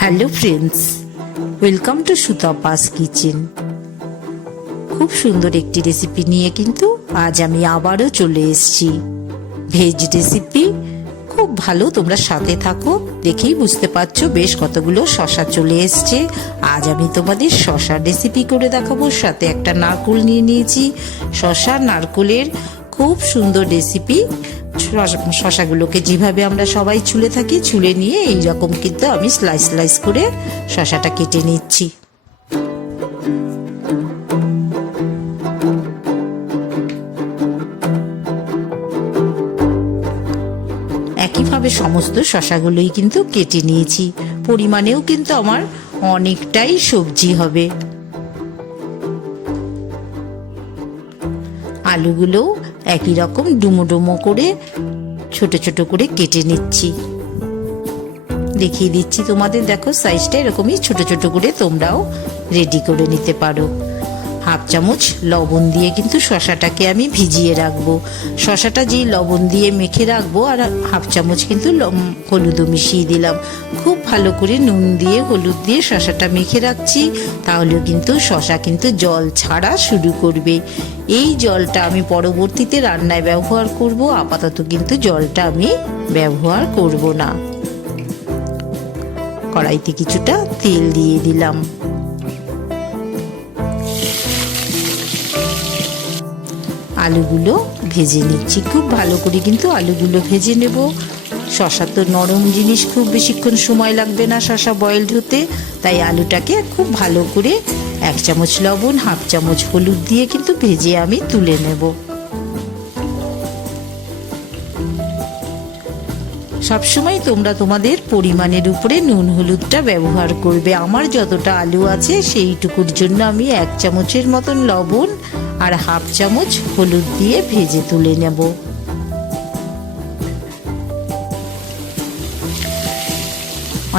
Hello friends, welcome to Sutapa's kitchen. খুব সুন্দর একটি রেসিপি নিয়ে কিন্তু আজ আমি আবারও চলে এসেছি। ভেজ রেসিপি, খুব ভালো, তোমরা সাথে থাকো। দেখেই বুঝতে পারছো বেশ কতগুলো শসা চলে এসছে। আজ আমি তোমাদের শসার রেসিপি করে দেখাবো। সাথে একটা নারকেল নিয়ে নিয়েছি। শসা নারকেলের খুব সুন্দর রেসিপি। শসাগুলোকে যেভাবে আমরা সবাই ছুলে থাকি, ছুলে নিয়ে এইরকম কিন্তু আমি স্লাইস স্লাইস করে শসাটা কেটে নিচ্ছি। একইভাবে সমস্ত শসাগুলোই কিন্তু কেটে নিয়েছি। পরিমাণেও কিন্তু আমার অনেকটাই সবজি হবে। আলুগুলো একই রকম ডুমো ডুমো করে ছোট ছোট করে কেটে নিচ্ছি। দেখিয়ে দিচ্ছি তোমাদের, দেখো সাইজটা এরকমই ছোট ছোট করে তোমরাও রেডি করে নিতে পারো। হাফ চামচ লবণ দিয়ে কিন্তু শসাটাকে আমি ভিজিয়ে রাখবো। শসাটা যেই লবণ দিয়ে মেখে রাখবো, আর হাফ চামচ কিন্তু হলুদও মিশিয়ে দিলাম। খুব ভালো করে নুন দিয়ে হলুদ দিয়ে শসাটা মেখে রাখছি। তাহলেও কিন্তু শসা কিন্তু জল ছাড়া শুরু করবে। এই জলটা আমি পরবর্তীতে রান্নায় ব্যবহার করব। আপাতত কিন্তু জলটা আমি ব্যবহার করব না। কড়াইতে কিছুটা তেল দিয়ে দিলাম। আলুগুলো ভেজে নিচ্ছি। খুব ভালো করে কিন্তু আলুগুলো ভেজে নেব। শসা তো নরম জিনিস, খুব বেশিক্ষণ সময় লাগবে না শসা বয়েলড হতে। তাই আলুটাকে খুব ভালো করে 1 চামচ লবণ, হাফ চামচ হলুদ দিয়ে কিন্তু ভেজে আমি তুলে নেব। সবসময় তোমরা তোমাদের পরিমাণের উপরে নুন হলুদটা ব্যবহার করবে। আমার যতটা আলু আছে সেইটুকুর জন্য আমি 1 চামচের মতন লবণ আর হাফ চামচ হলুদ দিয়ে ভেজে তুলে নেব।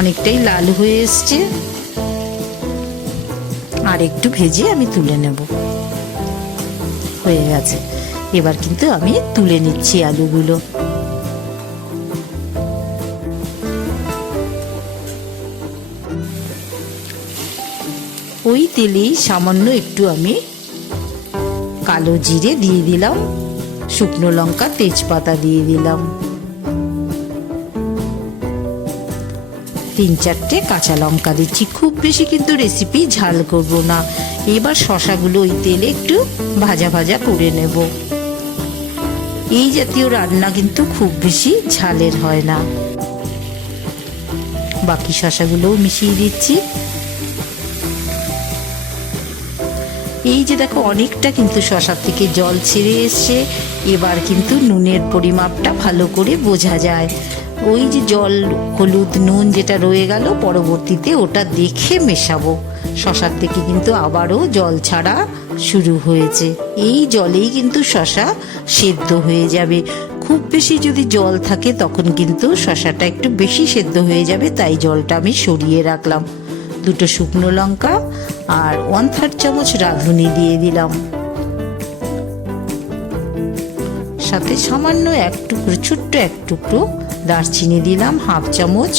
অনেকটাই লাল হয়ে এসছে, আর একটু ভেজে আমি তুলে নেব। হয়ে গেছে। এবার কিন্তু আমি তুলে নিচ্ছি আলুগুলো। ওই তেলেই সামান্য একটু আমি কালো জিরে দিয়ে দিলাম, শুকনো লঙ্কা, তেজপাতা দিয়ে দিলাম, 3-4টে কাঁচা লঙ্কা দিচ্ছি। খুব বেশি কিন্তু রেসিপি ঝাল করব না। এবার শসাগুলো ওই তেলে একটু ভাজা ভাজা করে নেব। এই জাতীয় রান্না কিন্তু খুব বেশি ঝালের হয় না। বাকি শসাগুলোও মিশিয়ে দিচ্ছি। এই যে দেখো, অনেকটা কিন্তু শসার থেকে জল ছেড়ে এসছে। এবার কিন্তু নুনের পরিমাপটা ভালো করে বোঝা যায়। ওই যে জল, হলুদ, নুন যেটা রয়ে গেল, পরবর্তীতে ওটা দেখে মেশাবো। শসার থেকে কিন্তু আবারও জল ছাড়া শুরু হয়েছে। এই জলেই কিন্তু শসা সেদ্ধ হয়ে যাবে। খুব বেশি যদি জল থাকে তখন কিন্তু শসাটা একটু বেশি সেদ্ধ হয়ে যাবে। তাই জলটা আমি সরিয়ে রাখলাম। 2টো শুকনো লঙ্কা আর 1/3 চামচ রাঁধুনি দিয়ে দিলাম। সাথে সামান্য ছোট্ট এক টুকরো দারচিনি দিলাম। হাফ চামচ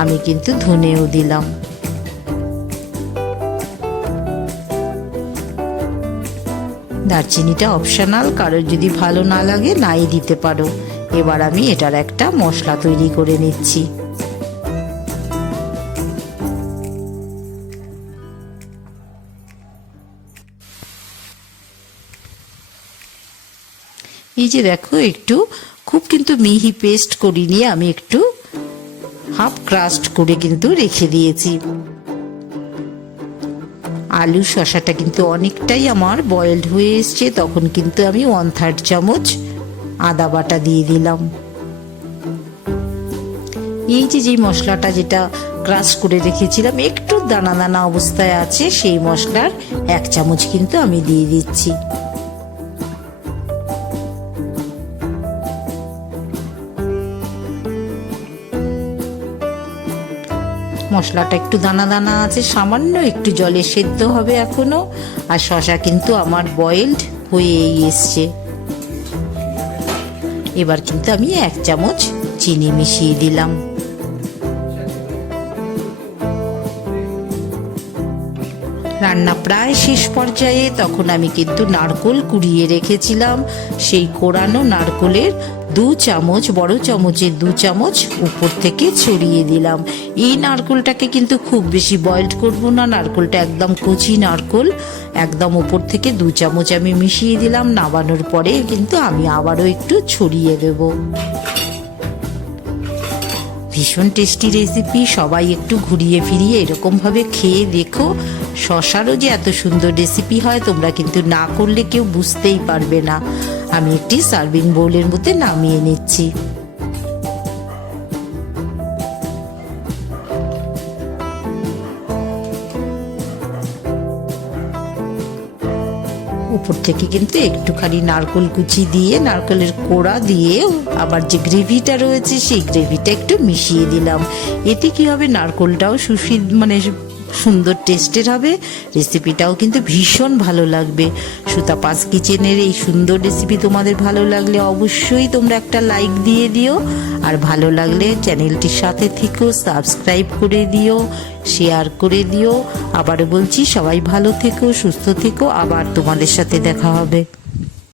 আমি কিন্তু ধনেও দিলাম। দারচিনিটা অপশনাল, কারোর যদি ভালো না লাগে নাই দিতে পারো। এবার আমি এটার একটা মশলা তৈরি করে নিচ্ছি। এই যে দেখো, একটু খুব কিন্তু মিহি পেস্ট করিনি, আমি একটু হাফ ক্রাস্ট করে কিন্তু রেখে দিয়েছি। আলু শসাটা কিন্তু অনেকটাই আমার বয়েলড হয়ে এসছে। তখন কিন্তু আমি 1/3 চামচ আদা বাটা দিয়ে দিলাম। এই যে মশলাটা যেটা ক্রাশ করে রেখেছিলাম, একটু দানা দানা অবস্থায় আছে, সেই মশলার 1 চামচ কিন্তু আমি দিয়ে দিচ্ছি। মশলাটা একটু দানা দানা আছে, সামান্য একটু জলে সেদ্ধ হবে এখনো। আর শসা কিন্তু আমার বয়েলড হয়েই এসছে। এবার কিন্তু আমি 1 চামচ চিনি মিশিয়ে দিলাম। রান্না প্রায় শেষ পর্যায়ে তখন আমি কিন্তু নারকোল কুড়িয়ে রেখেছিলাম, সেই কোড়ানো নারকোলের 2 চামচ, বড় চামচের 2 চামচ উপর থেকে ছড়িয়ে দিলাম। এই নারকোলটাকে কিন্তু খুব বেশি বয়েলড করব না, নারকোলটা একদম কচি নারকোল, একদম উপর থেকে 2 চামচ আমি মিশিয়ে দিলাম। নামানোর পরে কিন্তু আমি আবারও একটু ছড়িয়ে দেব। ভীষণ টেস্টি রেসিপি, সবাই একটু ঘুরিয়ে ফিরিয়ে এরকমভাবে খেয়ে দেখো। শশারও যে এত সুন্দর রেসিপি হয় তোমরা কিন্তু না করলে কেউ বুঝতেই পারবে না। আমি একটি সার্ভিং বোলের মধ্যে নামিয়ে নিচ্ছি। উপর থেকে কিন্তু একটুখানি নারকেল কুচি দিয়ে, নারকেলের কোড়া দিয়ে আবার যে গ্রেভিটা রয়েছে সেই গ্রেভিটা একটু মিশিয়ে দিলাম। এতে কি হবে, নারকেলটাও সুন্দর টেস্টের হবে, রেসিপিটাও কিন্তু ভীষণ ভালো লাগবে। সুতাপাস কিচেনের এই সুন্দর রেসিপি তোমাদের ভালো লাগলে অবশ্যই তোমরা একটা লাইক দিয়ে দিও, আর ভালো লাগলে চ্যানেলটির সাথে থেকো, সাবস্ক্রাইব করে দিও, শেয়ার করে দিও। আবার বলছি, সবাই ভালো থেকো, সুস্থ থেকো, আবার তোমাদের সাথে দেখা হবে।